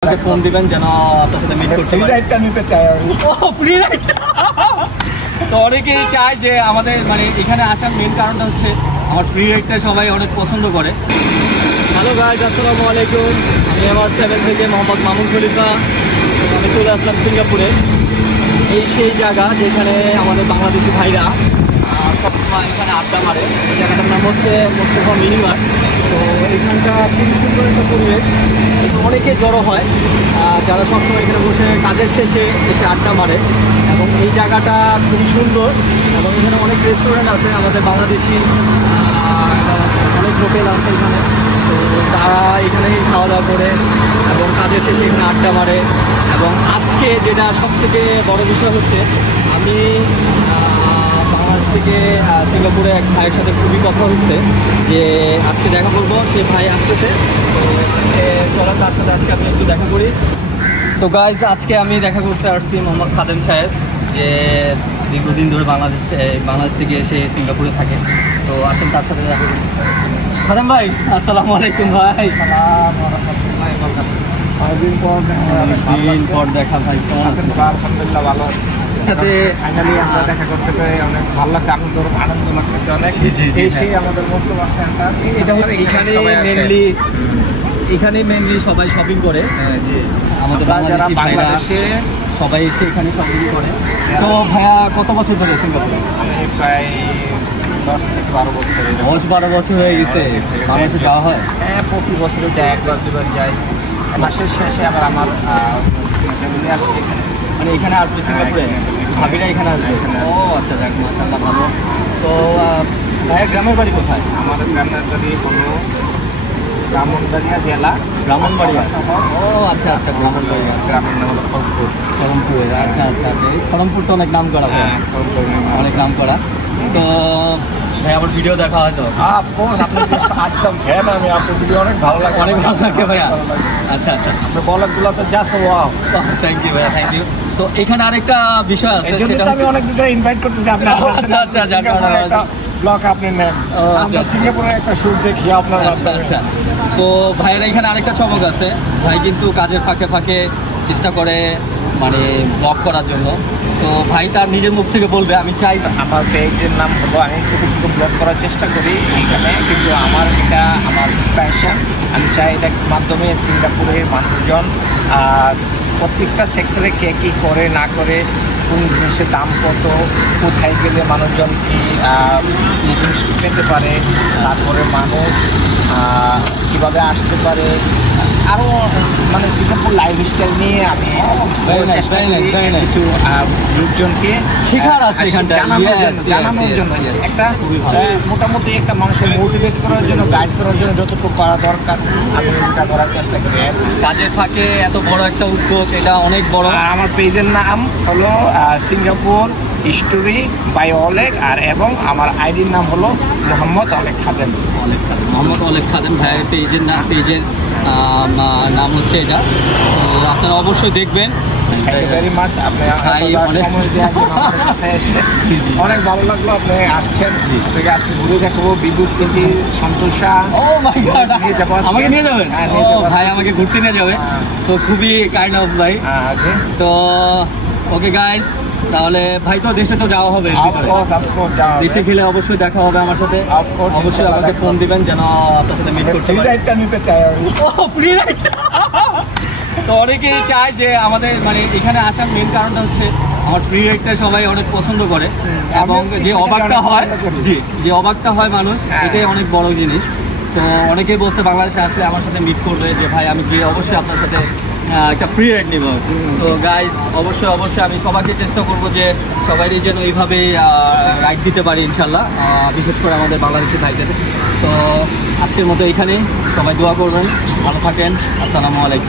Phone দিবেন যেন আপনার সাথে মিট করতে পারি। নিতে চাই ফ্রি রাইড। তো অনেকেই চায় যে আমাদের মানে এখানে আসার মেন কারণটা হচ্ছে আমার ফ্রি রাইডটা সবাই অনেক পছন্দ করে। হ্যালো গাইজ, আসসালামু আলাইকুম। আমি আমার 7 থেকে মোহাম্মদ মামুন খলিফা। আমি চলে আসলাম সিঙ্গাপুরে। এই সেই জায়গা যেখানে আমাদের বাংলাদেশি ভাইরা সবসময় এখানে আড্ডা মারে। এই জায়গাটার নাম হচ্ছে মোস্তফা মিনিমার্ট। তো এখানটা খুবই সুন্দর একটা পরিবেশ। এখানে অনেকে জড়ো হয় যারা সবসময় এখানে বসে কাজের শেষে এসে আড্ডা মারে। এবং এই জায়গাটা খুবই সুন্দর এবং এখানে অনেক রেস্টুরেন্ট আছে আমাদের বাংলাদেশি, অনেক হোটেল আছে এখানে। তো তারা এখানেই খাওয়া দাওয়া করে এবং কাজের শেষে এখানে আড্ডা মারে। এবং আজকে যেটা সবথেকে বড় বিষয় হচ্ছে, আমি বাংলাদেশ থেকে সিঙ্গাপুরে এক ভাইয়ের সাথে খুবই কথা হচ্ছে যে আজকে দেখা করবো। সে ভাই আসতেছে, তো আজকে চলার তার সাথে আজকে আমি একটু দেখা করি। তো গাইজ, আজকে আমি দেখা করতে আসছি মোহাম্মদ খাদেম সাহেব, যে দীর্ঘদিন ধরে বাংলাদেশ থেকে এসে সিঙ্গাপুরে থাকে। তো আসেন তার সাথে দেখা করি। খাদেম ভাই, আসসালামু আলাইকুম ভাই। অনেকদিন পর দেখা ভাই। আলহামদুলিল্লাহ ভালো আছে। সাথে ফাইনালি আমরা দেখা করতে পেরে অনেক ভালো লাগছে, আনন্দ লাগছে অনেক। আমাদের মোস্তফা সেন্টার, এটা হচ্ছে এখানে মেনলি সবাই শপিং করে। আমাদের বাংলাদেশি ভাইরা সবাই এসে এখানে শপিং করে। তো ভাইয়া কত বছর ধরে সিঙ্গাপুরে? আমি প্রায় 10 থেকে 12 বছর। 10-12 বছর হয়ে গেছে। বাংলাদেশে যাওয়া হয়? হ্যাঁ, প্রতি বছরে যাই, একবার দুবার যাই। মাসের শেষে আবার আমার ফ্যামিলি আসছে এখানে। মানে এখানে আসবে সিঙ্গাপুরে? ভাবিরা এখানে আসবে? ও আচ্ছা, যাক মাশাআল্লাহ, ভালো। তো ভাইয়া গ্রামের বাড়ি কোথায়? আমার গ্রামের বাড়ি হলো ব্রাহ্মণবাড়িয়া জেলা, ব্রাহ্মণবাড়িয়া। ও আচ্ছা আচ্ছা, ব্রাহ্মণবাড়িয়া। গ্রামের নাম হলো খড়মপুর। খড়মপুর, আচ্ছা আচ্ছা আচ্ছা। এই খড়মপুর তো অনেক নাম করা, অনেক নাম করা। তো ভাই আমার ভিডিও দেখা হয় তো? একদম ফ্যান আমি, আপনার ভিডিও অনেক ভালো লাগে। অনেক ভালো লাগে ভাইয়া। আচ্ছা আচ্ছা, আপনার বলাগুলো তো জাস্ট ওয়াও। থ্যাংক ইউ ভাইয়া, থ্যাংক ইউ। তো এখানে আরেকটা বিষয় আছে, সেটা আমি অনেক দিন ধরে ইনভাইট করতেছি আপনার। আচ্ছা আচ্ছা, ব্লগ আপনি নেন, আমরা সিঙ্গাপুরে একটা শুট দেখি আপনার। আচ্ছা আচ্ছা। তো ভাইয়ের এখানে আরেকটা চমক আছে। ভাই কিন্তু কাজের ফাঁকে ফাঁকে চেষ্টা করে মানে ব্লগ করার জন্য। তো ভাই তার নিজের মুখ থেকে বলবে। আমি চাই, আমার পেজের নাম হলো, আমি ছোটো ছোটো ব্লগ করার চেষ্টা করি এখানে, কিন্তু এটা আমার প্যাশন। আমি চাই এটার মাধ্যমে সিঙ্গাপুরের মানুষজন প্রত্যেকটা সেক্টরে কে কী করে না করে, কোন জিনিসের দাম কত, কোথায় গেলে মানুষজন কী জিনিস পেতে পারে, তারপরে মানুষ কীভাবে আসতে পারে, আরও মানে সিঙ্গাপুর লাইফস্টাইল নিয়ে আমি কিছু লোকজনকে শেখার আছে এখানটা, জানানোর জন্য একটা মোটামুটি একটা মানুষের মোটিভেট করার জন্য, গাইড করার জন্য যতটুকু করা দরকার আমি সেটা করার চেষ্টা করি। কাজের ফাঁকে এত বড় একটা উদ্যোগ, এটা অনেক বড়। আমার পেজের নাম হলো সিঙ্গাপুর স্টোরি বাই অলেক, আর এবং আমার আইডির নাম হলো মোহাম্মদ অলেক খাদেম। মোহাম্মদ অলেক খাদেম ভাইয়ের পেজের নাম হচ্ছে এটা। তো আপনারা অবশ্যই দেখবেন। অনেক ভালো লাগলো আপনি আসছেন। আজকে ঘুরে দেখাবো বিদ্যুৎ কেন্দ্র সন্তোষা। আমাকে নিয়ে যাবেন? ভাই আমাকে ঘুরতে নিয়ে যাবে, তো খুবই কাইন্ড অফ ভাই। তো ওকে গাইস, তাহলে ভাই তো দেশে তো যাওয়া হবে, দেশে গেলে অবশ্যই দেখা হবে আমার সাথে। অবশ্যই আমাকে ফোন দিবেন যেন আপনার সাথে মিট করতে পারি। নিতে চাই ফ্রি রাইড। তো অনেকেই চায় যে আমাদের মানে এখানে আসার মেন কারণটা হচ্ছে আমার ফ্রি রাইডটা সবাই অনেক পছন্দ করে। এবং যে অবাকটা হয় মানুষ, এটাই অনেক বড় জিনিস। তো অনেকেই বলছে বাংলাদেশে আসলে আমার সাথে মিট করবে, যে ভাই আমি গিয়ে অবশ্যই আপনার সাথে একটা ফ্রি রাইড নিব। তো গাইস, অবশ্যই আমি সবাইকে চেষ্টা করবো যে সবাই যেন এইভাবেই রাইড দিতে পারি ইনশাল্লাহ, বিশেষ করে আমাদের বাংলাদেশি ভাইদের। তো আজকের মতো এইখানেই, সবাই দোয়া করবেন, ভালো থাকেন। আসসালামু আলাইকুম।